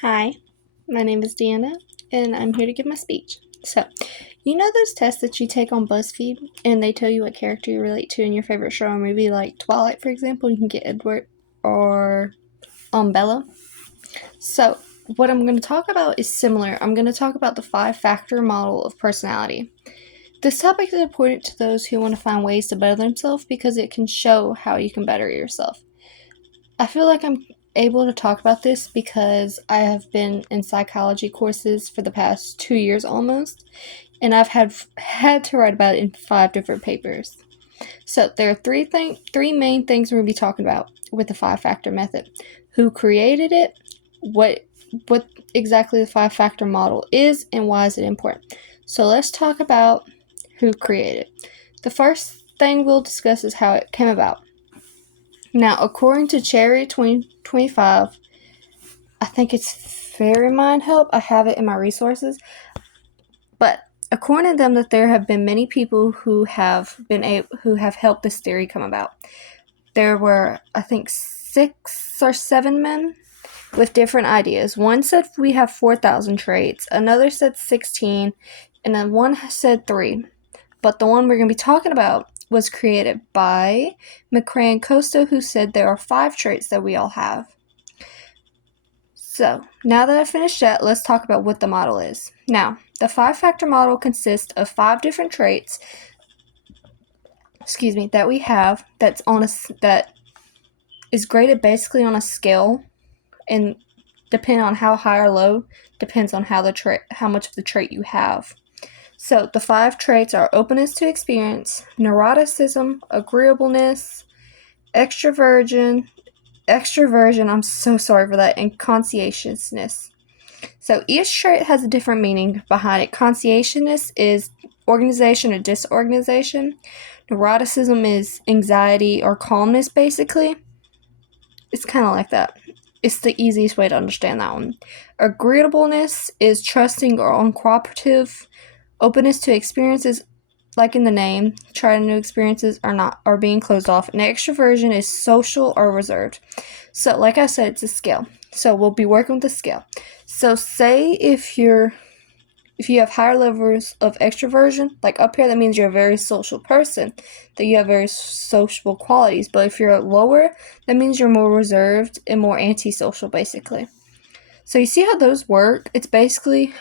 Hi, my name is Deanna, and I'm here to give my speech. So, you know those tests that you take on BuzzFeed, and they tell you what character you relate to in your favorite show or movie, like Twilight, for example? You can get Edward or Bella. So, what I'm going to talk about is similar. I'm going to talk about the 5-factor model of personality. This topic is important to those who want to find ways to better themselves because it can show how you can better yourself. I feel like I'm able to talk about this because I have been in psychology courses for the past 2 years almost, and I've had to write about it in 5 different papers. So there are three main things we're going to be talking about with the 5-factor method: who created it, what exactly the 5-factor model is, and why is it important. So let's talk about who created it. The first thing we'll discuss is how it came about. Now, according to Cherry 2025, I think it's Fairy Mind Help. I have it in my resources. But according to them, that there have been many people who have helped this theory come about. There were, I think, 6 or 7 men with different ideas. One said we have 4,000 traits, another said 16, and then one said 3. But the one we're going to be talking about was created by McCrae and Costa, who said there are 5 traits that we all have. So, now that I've finished that, let's talk about what the model is. Now, the 5-factor model consists of 5 different traits, that we have that is graded basically on a scale, and depending on how high or low depends on how much of the trait you have. So, the 5 traits are openness to experience, neuroticism, agreeableness, extroversion, I'm so sorry for that, and conscientiousness. So each trait has a different meaning behind it. Conscientiousness is organization or disorganization. Neuroticism is anxiety or calmness, basically. It's kind of like that. It's the easiest way to understand that one. Agreeableness is trusting or uncooperative. Openness to experiences, like in the name, trying new experiences are being closed off. And extroversion is social or reserved. So, like I said, it's a scale. So we'll be working with the scale. So say if you have higher levels of extroversion, like up here, that means you're a very social person, that you have very sociable qualities. But if you're lower, that means you're more reserved and more antisocial, basically. So you see how those work? It's basically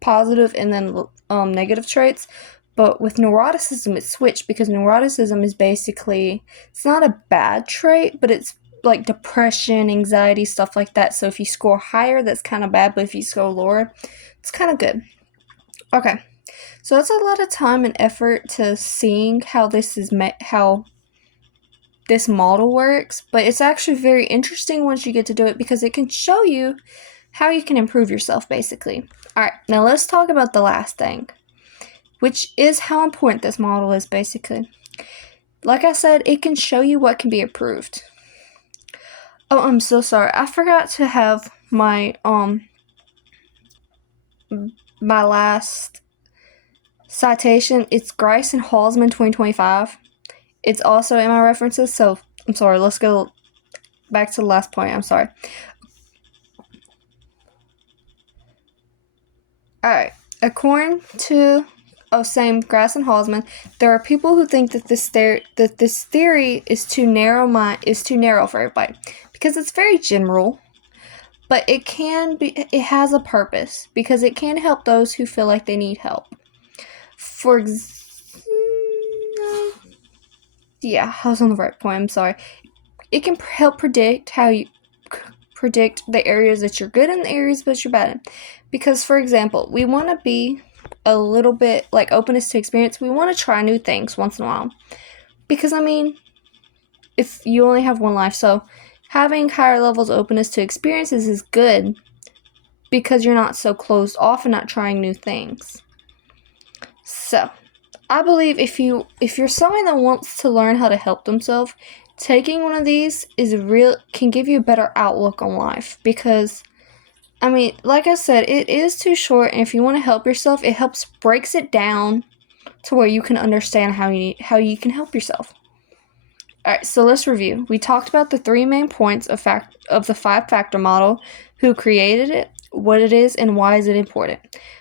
positive and then negative traits. But with neuroticism, it's switched because neuroticism is basically, it's not a bad trait, but it's like depression, anxiety, stuff like that. So if you score higher, that's kind of bad, but if you score lower, it's kind of good. Okay, so that's a lot of time and effort to seeing how this model works, but it's actually very interesting once you get to do it because it can show you how you can improve yourself, basically. Alright, now let's talk about the last thing, which is how important this model is, basically. Like I said, it can show you what can be improved. Oh, I'm so sorry. I forgot to have my last citation. It's Grice and Halsman 2025. It's also in my references, so I'm sorry. Let's go back to the last point. I'm sorry. Alright. According to same Grice and Halsman, there are people who think that this theory is too narrow for everybody because it's very general, but it has a purpose because it can help those who feel like they need help. Yeah, I was on the right point. I'm sorry. It can help predict the areas that you're good in, the areas that you're bad in. Because, for example, we want to be a little bit like openness to experience. We want to try new things once in a while. Because, I mean, if you only have one life, so having higher levels of openness to experiences is good because you're not so closed off and not trying new things. So, I believe if you're someone that wants to learn how to help themselves, taking one of these can give you a better outlook on life because, I mean, like I said, it is too short, and if you want to help yourself, it breaks it down to where you can understand how you can help yourself. Alright, so let's review. We talked about the 3 main points of the 5-factor model, who created it, what it is and why is it important.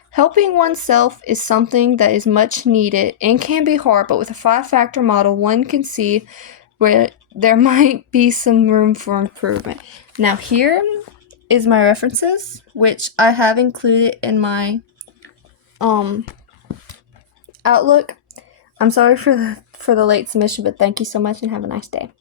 Helping oneself is something that is much needed and can be hard, but with a 5-factor model, one can see where there might be some room for improvement. Now here is my references, which I have included in my Outlook. I'm sorry for the late submission, but thank you so much and have a nice day.